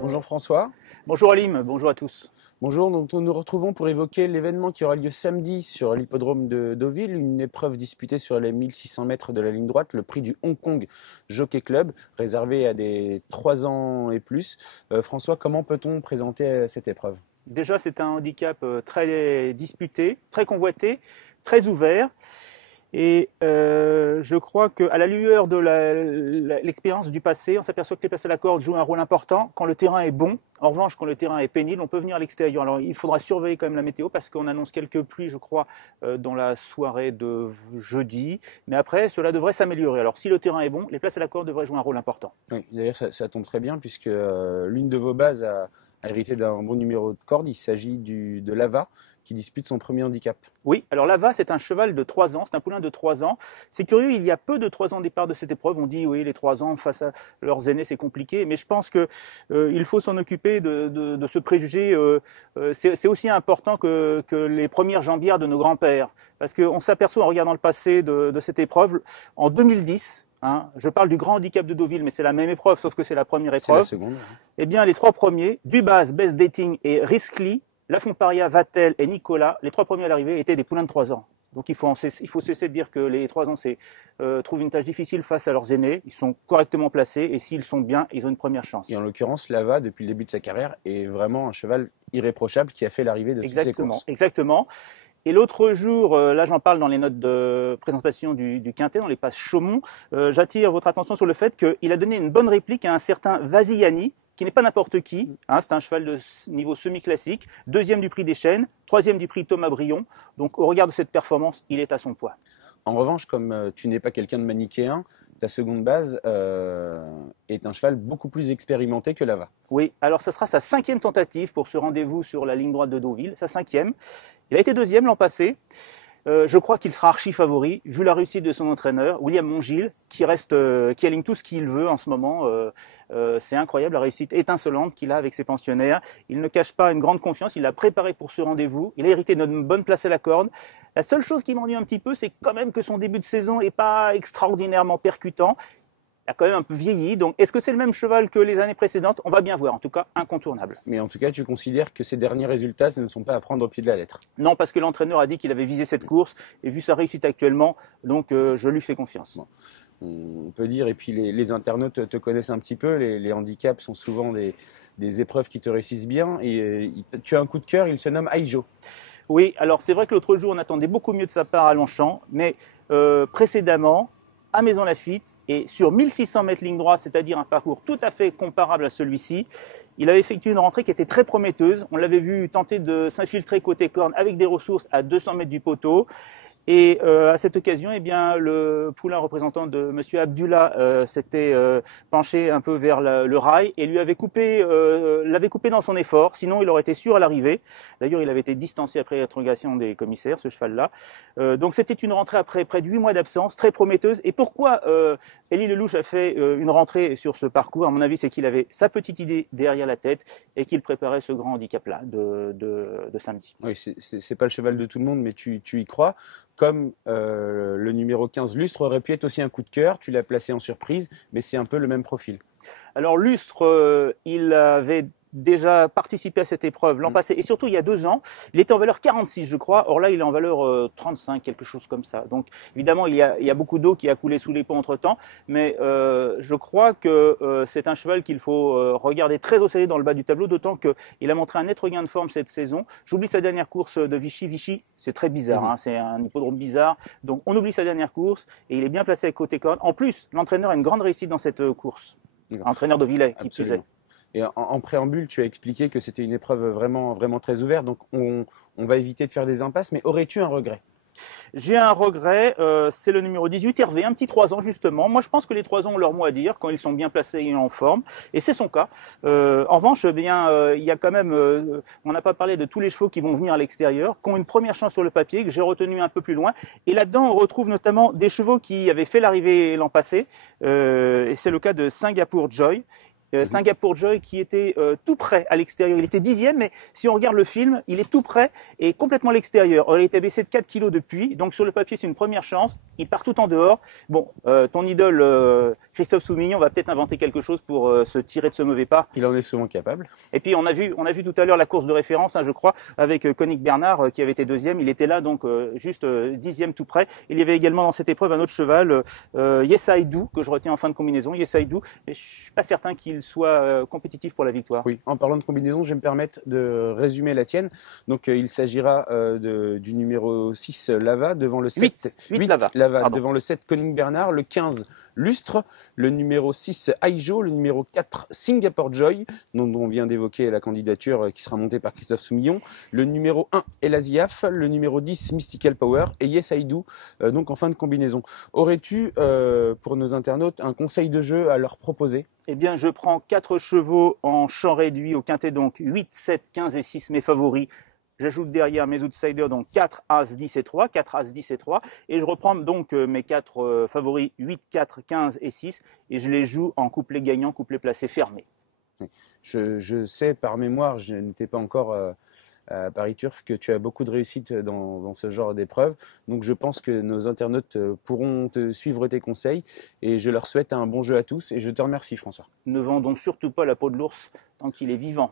Bonjour François. Bonjour Alim, bonjour à tous. Bonjour, donc nous nous retrouvons pour évoquer l'événement qui aura lieu samedi sur l'hippodrome de Deauville, une épreuve disputée sur les 1600 mètres de la ligne droite, le prix du Hong Kong Jockey Club, réservé à des 3 ans et plus. François, comment peut-on présenter cette épreuve? Déjà, c'est un handicap très disputé, très convoité, très ouvert. Et je crois qu'à la lueur de l'expérience du passé, on s'aperçoit que les places à la corde jouent un rôle important quand le terrain est bon. En revanche, quand le terrain est pénible, on peut venir à l'extérieur. Alors, il faudra surveiller quand même la météo parce qu'on annonce quelques pluies, je crois, dans la soirée de jeudi. Mais après, cela devrait s'améliorer. Alors, si le terrain est bon, les places à la corde devraient jouer un rôle important. Oui, d'ailleurs, ça tombe très bien puisque l'une de vos bases a hérité d'un bon numéro de corde. Il s'agit de Lava qui dispute son premier handicap. Oui, alors Lava, c'est un cheval de 3 ans, c'est un poulain de 3 ans. C'est curieux, il y a peu de 3 ans de départ de cette épreuve. On dit, oui, les 3 ans face à leurs aînés, c'est compliqué. Mais je pense qu'il faut s'en occuper de ce préjugé. C'est aussi important que les premières jambières de nos grands-pères. Parce qu'on s'aperçoit en regardant le passé de cette épreuve, en 2010, je parle du grand handicap de Deauville, mais c'est la même épreuve, sauf que c'est la première épreuve. C'est la seconde. Eh bien, les 3 premiers, Dubas, Best Dating et Riskly, Lafonparia, Vatel et Nicolas, les 3 premiers à l'arrivée étaient des poulains de 3 ans. Donc il faut cesser de dire que les 3 ans trouvent une tâche difficile face à leurs aînés. Ils sont correctement placés et s'ils sont bien, ils ont une première chance. Et en l'occurrence, Lava, depuis le début de sa carrière, est vraiment un cheval irréprochable qui a fait l'arrivée de toutes ces courses. Exactement. Et l'autre jour, là j'en parle dans les notes de présentation du Quintet, dans les passes Chaumont, j'attire votre attention sur le fait qu'il a donné une bonne réplique à un certain Vasiliani, qui n'est pas n'importe qui, c'est un cheval de niveau semi-classique, 2e du prix des Chênes, 3e du prix Thomas Brion. Donc au regard de cette performance, il est à son poids. En revanche, comme tu n'es pas quelqu'un de manichéen, ta seconde base est un cheval beaucoup plus expérimenté que Lava. Oui, alors ça sera sa 5e tentative pour ce rendez-vous sur la ligne droite de Deauville, sa 5e. Il a été 2e l'an passé. Je crois qu'il sera archi favori, vu la réussite de son entraîneur, William Mongil, qui aligne tout ce qu'il veut en ce moment. C'est incroyable, la réussite étincelante qu'il a avec ses pensionnaires. Il ne cache pas une grande confiance, il l'a préparé pour ce rendez-vous. Il a hérité d'une bonne place à la corde. La seule chose qui m'ennuie un petit peu, c'est quand même que son début de saison n'est pas extraordinairement percutant. Il a quand même un peu vieilli, donc est-ce que c'est le même cheval que les années précédentes? On va bien voir, en tout cas incontournable. Mais en tout cas, tu considères que ces derniers résultats ne sont pas à prendre au pied de la lettre? Non, parce que l'entraîneur a dit qu'il avait visé cette course, et vu sa réussite actuellement, donc je lui fais confiance. Bon. On peut dire, et puis les internautes te connaissent un petit peu, les handicaps sont souvent des épreuves qui te réussissent bien, et tu as un coup de cœur, il se nomme Aijo. Oui, alors c'est vrai que l'autre jour on attendait beaucoup mieux de sa part à Longchamp, mais précédemment, à Maisons-Laffitte, et sur 1600 mètres ligne droite, c'est-à-dire un parcours tout à fait comparable à celui-ci, il avait effectué une rentrée qui était très prometteuse. On l'avait vu tenter de s'infiltrer côté corne avec des ressources à 200 mètres du poteau. Et à cette occasion, eh bien, le poulain représentant de M. Abdullah s'était penché un peu vers le rail et l'avait coupé dans son effort. Sinon, il aurait été sûr à l'arrivée. D'ailleurs, il avait été distancé après l'interrogation des commissaires, ce cheval-là. Donc, c'était une rentrée après près de 8 mois d'absence, très prometteuse. Et pourquoi Élie Lelouch a fait une rentrée sur ce parcours? À mon avis, c'est qu'il avait sa petite idée derrière la tête et qu'il préparait ce grand handicap-là de samedi. Oui, c'est pas le cheval de tout le monde, mais tu y crois. Comme le numéro 15 Lustre aurait pu être aussi un coup de cœur, tu l'as placé en surprise, mais c'est un peu le même profil. Alors Lustre, il avait déjà participé à cette épreuve l'an passé et surtout il y a 2 ans. Il était en valeur 46 je crois, or là il est en valeur 35, quelque chose comme ça. Donc évidemment il y a beaucoup d'eau qui a coulé sous les ponts entre temps, mais je crois que c'est un cheval qu'il faut regarder très au sérieux dans le bas du tableau, d'autant qu'il a montré un net regain de forme cette saison. J'oublie sa dernière course de Vichy. Vichy, c'est très bizarre, c'est un hippodrome bizarre, donc on oublie sa dernière course et il est bien placé à côté corne. En plus, l'entraîneur a une grande réussite dans cette course. Entraîneur de Villers, qui plus est. Et en préambule, tu as expliqué que c'était une épreuve vraiment, vraiment très ouverte, donc on va éviter de faire des impasses, mais aurais-tu un regret? J'ai un regret, c'est le numéro 18, Hervé, un petit 3 ans justement. Moi je pense que les 3 ans ont leur mot à dire quand ils sont bien placés et en forme, et c'est son cas. En revanche, il y a quand même, on n'a pas parlé de tous les chevaux qui vont venir à l'extérieur, qui ont une première chance sur le papier, que j'ai retenu un peu plus loin. Et là-dedans, on retrouve notamment des chevaux qui avaient fait l'arrivée l'an passé, et c'est le cas de Singapour Joy. Singapour Joy qui était tout près à l'extérieur. Il était 10e, mais si on regarde le film, il est tout près et complètement à l'extérieur. Il a été baissé de 4 kilos depuis, donc sur le papier, c'est une première chance. Il part tout en dehors. Bon, ton idole, Christophe Soumillon, va peut-être inventer quelque chose pour se tirer de ce mauvais pas. Il en est souvent capable. Et puis, on a vu tout à l'heure la course de référence, hein, je crois, avec Koenig Bernard, qui avait été 2e. Il était là, donc, juste 10e tout près. Il y avait également dans cette épreuve un autre cheval, Yes I Do, que je retiens en fin de combinaison. Yes I Do. Mais je suis pas certain qu'il soit compétitif pour la victoire. Oui, en parlant de combinaison, je vais me permettre de résumer la tienne. Donc, il s'agira du numéro 6 Lava devant le 7 8 Lava. Devant le 7 Koenig Bernard, le 15 Lustre, le numéro 6 Aijo, le numéro 4 Singapour Joy, dont on vient d'évoquer la candidature qui sera montée par Christophe Soumillon, le numéro 1 Elasiaf, le numéro 10 Mystical Power et Yes I Do, donc en fin de combinaison. Aurais-tu, pour nos internautes, un conseil de jeu à leur proposer? Eh bien, je prends 4 chevaux en champ réduit au quintet, donc 8, 7, 15 et 6, mes favoris. J'ajoute derrière mes outsiders, donc 4, As, 10 et 3, 4 As, 10 et 3. Et je reprends donc mes 4 favoris, 8, 4, 15 et 6. Et je les joue en couplet gagnant, couplet placé fermé. Je sais par mémoire, je n'étais pas encore à Paris Turf, que tu as beaucoup de réussite dans ce genre d'épreuve. Donc je pense que nos internautes pourront te suivre tes conseils. Et je leur souhaite un bon jeu à tous. Et je te remercie, François. Ne vendons surtout pas la peau de l'ours tant qu'il est vivant.